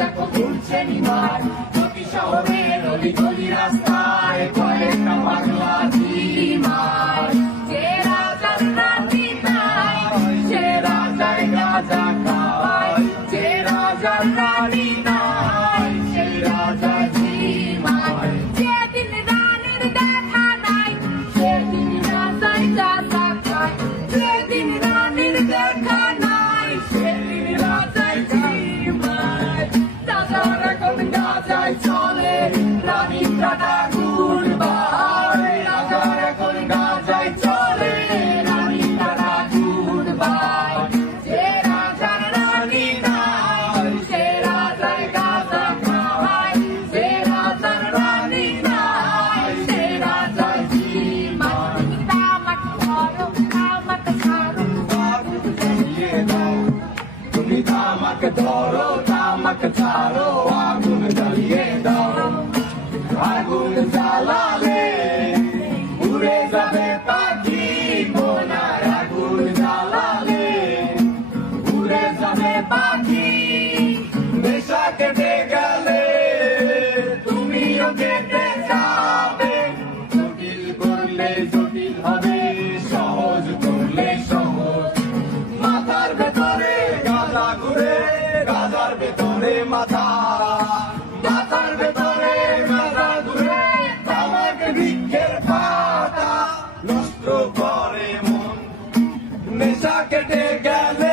দেখো ঘুরছে নিমার প্রতি শহরের অলি গলি রাস্তায় কয়েকটা পাগলা ঝিমার যে রাজার রানী নাই সে রাজায় গাঁজা খাওয়ায় যে রাজার রানী নাই সেই রাজা ঝিমার যেদিন রানীর দেখা নাই সেদিন রাজায় গাঁজা খায় যেদিন রানীর দেখা নাই সেদিন রাজায় ঝিমার রাজার এখন গাঁজায় চলে রানীর টাটা গুড়বাই রাজার এখন গাঁজায় চলে রানীর টাটা গুড়বাই যে রাজার রানী নাই সে রাজায় গাঁজা খাওয়ায় যে রাজার রানী নাই সে রাজায় ঝিমার তামাক ধরো তামাক ছাড়ো আগুন জ্বালিয়ে দাও তুমি তামাক ধরো তামাক ছাড়ো আগুন জ্বালিয়ে দাও আগুন জ্বালালে উড়ে যাবে পাখি কোনার আগুন জ্বালালে উড়ে যাবে পাখি নেশা কেটে গেলে তুমিও কেটে যাবে জটিল করলে জটিল হবে সহজ করলে সহজ মাথার ভেতরে গাঁজা ঘুরে গাঁজার ভেতরে মাথা মাথার ভেতরে গাঁজা ঘুরে তামাক বৃক্ষের পাতা নষ্ট করে মন নেশা কেটে গেলে